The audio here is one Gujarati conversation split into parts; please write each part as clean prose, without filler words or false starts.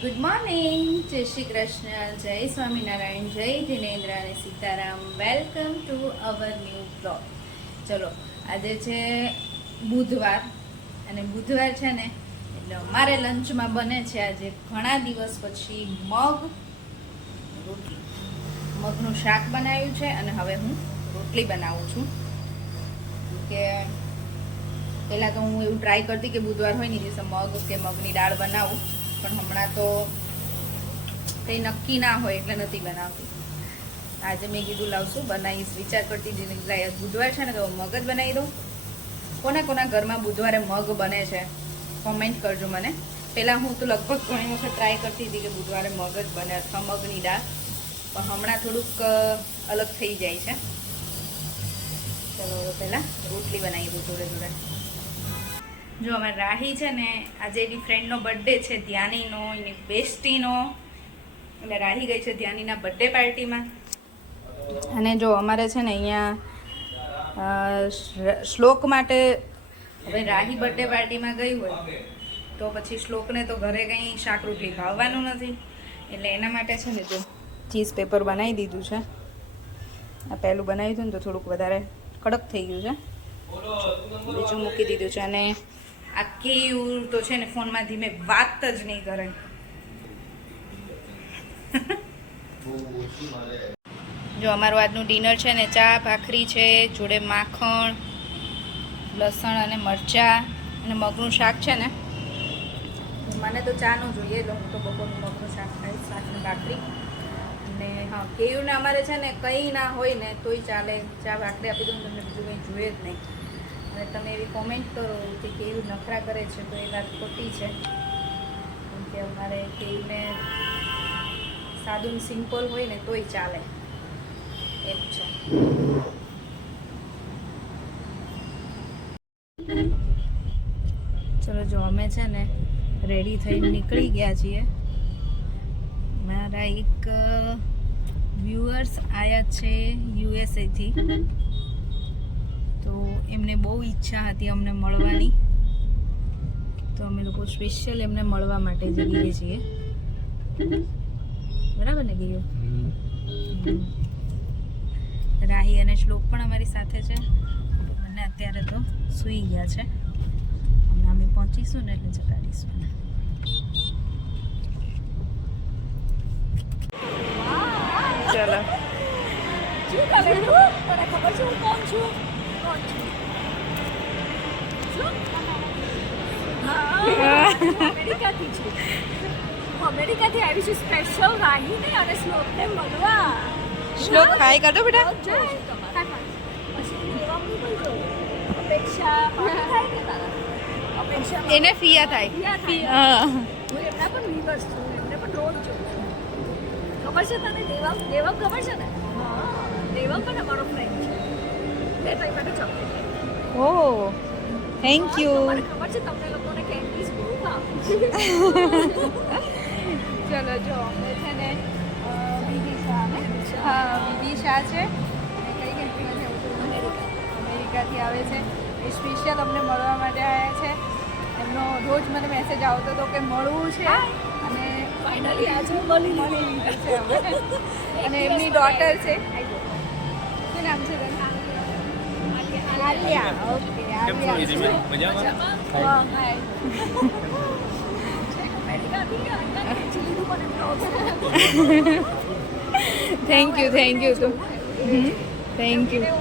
ગુડ મોર્નિંગ, જય શ્રી કૃષ્ણ, જય સ્વામિનારાયણ, જય જિનેન્દ્ર અને Sitaram. Welcome to our new blog. ચલો, આજે છે બુધવાર અને બુધવાર છે ને એટલે અમારે લંચમાં બને છે આજે ઘણા દિવસ પછી મગ રોટલી. મગનું શાક બનાવ્યું છે અને હવે હું રોટલી બનાવું છું કે પહેલાં તો હું એવું ટ્રાય કરતી કે બુધવાર હોય ને દિવસે મગ કે મગની દાળ બનાવું, પણ હમણાં તો કંઈ નક્કી ના હોય એટલે નથી બનાવતી. આજે મેં કીધું લાવશું બનાવીશ, વિચાર કરતી હતી બુધવાર છે ને તો મગ જ બનાવી દઉં. કોના ઘરમાં બુધવારે મગ બને છે કોમેન્ટ કરજો મને. પહેલાં હું તો લગભગ ઘણી વખત ટ્રાય કરતી હતી કે બુધવારે મગ જ બને અથવા મગની દાળ, પણ હમણાં થોડુંક અલગ થઈ જાય છે. ચલો પહેલાં રોટલી બનાવી દઉં જોડે જોડે. જો અમારે રાહી છે ને આજે એની ફ્રેન્ડનો બર્થડે છે, ધ્યાનીનો, એની બેસ્ટીનો. એટલે રાહી ગઈ છે ધ્યાનીના બર્થડે પાર્ટીમાં. અને જો અમારે છે ને અહીંયા શ્લોક માટે, હવે રાહી બર્થડે પાર્ટીમાં ગઈ હોય તો પછી શ્લોકને તો ઘરે કંઈ શાક રોટલી ભાવવાનું નથી, એટલે એના માટે છે ને જો ચીઝ પેપર બનાવી દીધું છે. આ પહેલું બનાવ્યું હતું ને તો થોડુંક વધારે કડક થઈ ગયું છે, બીજું મૂકી દીધું છે. અને આ કેયુર તો છે ને ફોનમાં ધીમે વાત જ નહીં કરે. જો અમારું આજનું ડિનર છે ને ચા ભાખરી છે, જોડે માખણ, લસણ અને મરચાં અને મગનું શાક છે ને. મને તો ચા ન જોઈએ એટલે હું તો બપોરનું મગનું શાક ખાઈશ, સાથે ભાખરી. અને હા, કેયુરને અમારે છે ને કંઈ ના હોય ને તોય ચાલે, ચા ભાખરી આપી દઉં તમને બીજું કંઈ જોઈએ જ નહીં. અને તમે એવી કોમેન્ટ કરો કે કેવું નખરા કરે છે તો એ વાત ખોટી છે, કેમ કે અમારે કેવુંને સાદું સિમ્પલ હોય ને તોય ચાલે એમ છે. ચલો જો અમે છે ને રેડી થઈને નીકળી ગયા છીએ. મારા એક વ્યુઅર્સ આવ્યા છે યુએસએથી, તો એમને બહુ ઈચ્છા હતી અમને મળવાની, તો અમે લોકો સ્પેશિયલ એમને મળવા માટે જઈએ છીએ. બરાબર ને ગયો? રાહી અને શ્લોક પણ અમારી સાથે છે અને અત્યારે તો સૂઈ ગયા છે. હમણાં અમે પહોંચીશું ને એટલે જગાડીશું. ચલો અમેરિકાથી આવી છું સ્પેશિયલ રાહીને અને શ્લોકને મળવા. શ્લોક હાય કાઢો બેટા. એને ફિયા થાય. હું એમના પણ વિવર્સ છું, એમને પણ રોજ જોઉં છું. ખબર છે તને દેવમ ખબર છે ને? દેવમ પણ અમારો ફ્રેન્ડ છે. બે તારી માટે ચોકલેટ. Oh, thank you. મને ખબર છે તમને લોકોને કેન્ડીઝ બહુ ભાવે. ચલો જો અમે છે ને વિદિશા છે, કઈ કન્ટ્રીમાંથી આવું છું? અમેરિકાથી આવે છે. એ સ્પેશિયલ અમને મળવા માટે આવ્યા છે. એમનો રોજ મને મેસેજ આવતો હતો કે મળવું છે, અને ફાઇનલી આજે મળી લીધું છે અમે. અને એમની ડોટર છે, શું નામ છે તેનું? Alia. Okay, thank you thank you. તું થેન્ક યુ.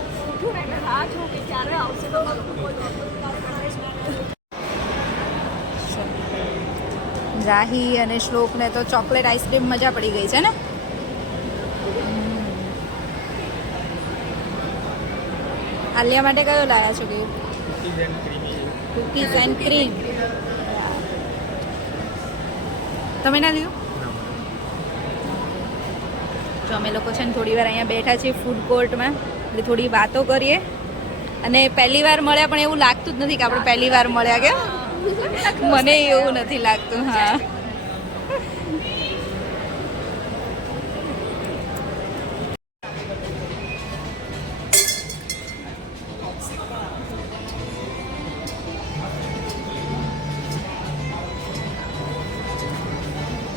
રાહી અને શ્લોકને તો ચોકલેટ આઈસ્ક્રીમ મજા પડી ગઈ છે ને. આલિયા માટે કયો લાવ્યા છો? કે કુકીઝ એન્ડ ક્રીમ. તમે ના લીધું? જો અમે લોકો છે ને થોડી વાર અહીંયા બેઠા છીએ ફૂડ કોર્ટમાં, એટલે થોડી વાતો કરીએ. અને પહેલી વાર મળ્યા પણ એવું લાગતું જ નથી કે આપણે પહેલી વાર મળ્યા, કે મને એવું નથી લાગતું. હા,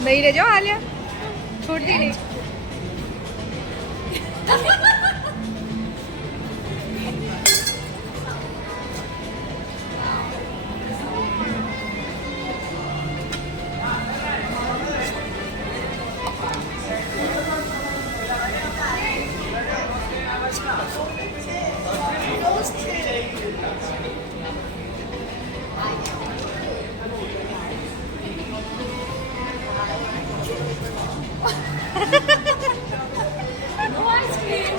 લઈ લેજો આલિયા, છોડતી નહીં. No ice cream.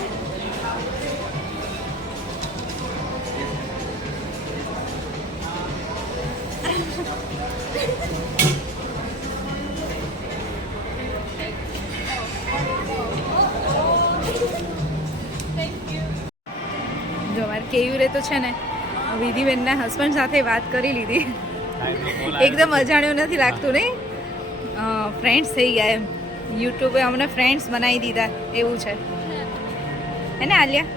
જો મારે કેવી રીતે છે ને વિધિબેનના હસબન્ડ સાથે વાત કરી લીધી. એકદમ અજાણ્યું નથી લાગતું નહીં, ફ્રેન્ડ્સ થઈ ગયા એમ. યુટ્યુબે અમને ફ્રેન્ડ્સ બનાવી દીધા એવું છે હે ને આલિયા?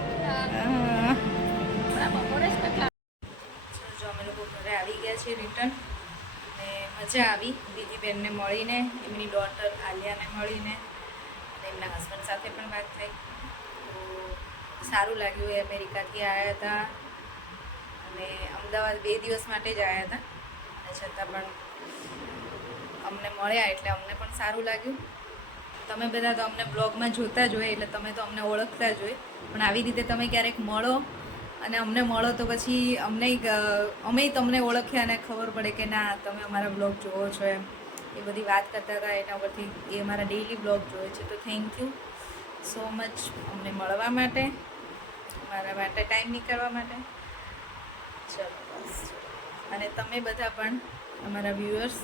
જો અમે લોકો ઘરે આવી ગયા છીએ રિટર્ન, અને મજા આવી વિધિબેનને મળીને, એમની ડોટર આલિયાને મળીને, અને એમના હસબન્ડ સાથે પણ વાત થઈ. તો સારું લાગ્યું. એ અમેરિકાથી આવ્યા હતા અને અમદાવાદ 2 દિવસ માટે જ આવ્યા હતા, અને છતાં પણ અમને મળ્યા એટલે અમને પણ સારું લાગ્યું. તમે બધા તો અમને બ્લોગમાં જોતા જ હોય એટલે તમે તો અમને ઓળખતા જ હોય, પણ આવી રીતે તમે ક્યારેક મળો અને અમને મળો તો પછી અમે તમને ઓળખ્યા અને ખબર પડે કે ના તમે અમારા બ્લોગ જોવો છો એમ. એ બધી વાત કરતા હતા એના પરથી એ અમારા ડેઈલી બ્લોગ જોવે છે. તો થેન્ક યુ સો મચ અમને મળવા માટે, મારા માટે ટાઈમ નીકળવા માટે. ચલો બસ. અને તમે બધા પણ અમારા વ્યુઅર્સ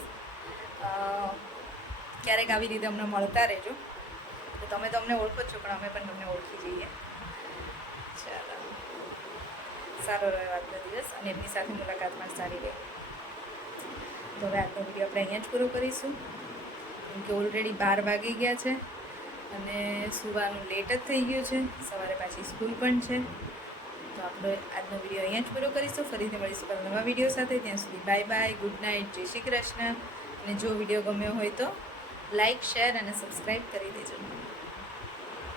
ક્યારેક આવી રીતે અમને મળતા રહેજો. તો તમે તો અમને ઓળખો જ છો પણ અમે પણ તમને ઓળખી જઈએ. ચાલો, સારો રહ્યો આજનો દિવસ અને એમની સાથે મુલાકાત પણ સારી રહી. તો હવે આજનો વિડીયો આપણે અહીંયા જ પૂરો કરીશું, કેમ કે ઓલરેડી 12 વાગી ગયા છે અને સુવાનું લેટ જ થઈ ગયું છે. સવારે પાછી સ્કૂલ પણ છે. તો આપણે આજનો વિડીયો અહીંયા જ પૂરો કરીશું. ફરીથી મળીશું પણ નવા વિડીયો સાથે. ત્યાં સુધી બાય બાય, ગુડ નાઇટ, જય શ્રી કૃષ્ણ. અને જો વિડીયો ગમ્યો હોય તો લાઈક, શેર અને સબસ્ક્રાઈબ કરી દેજો.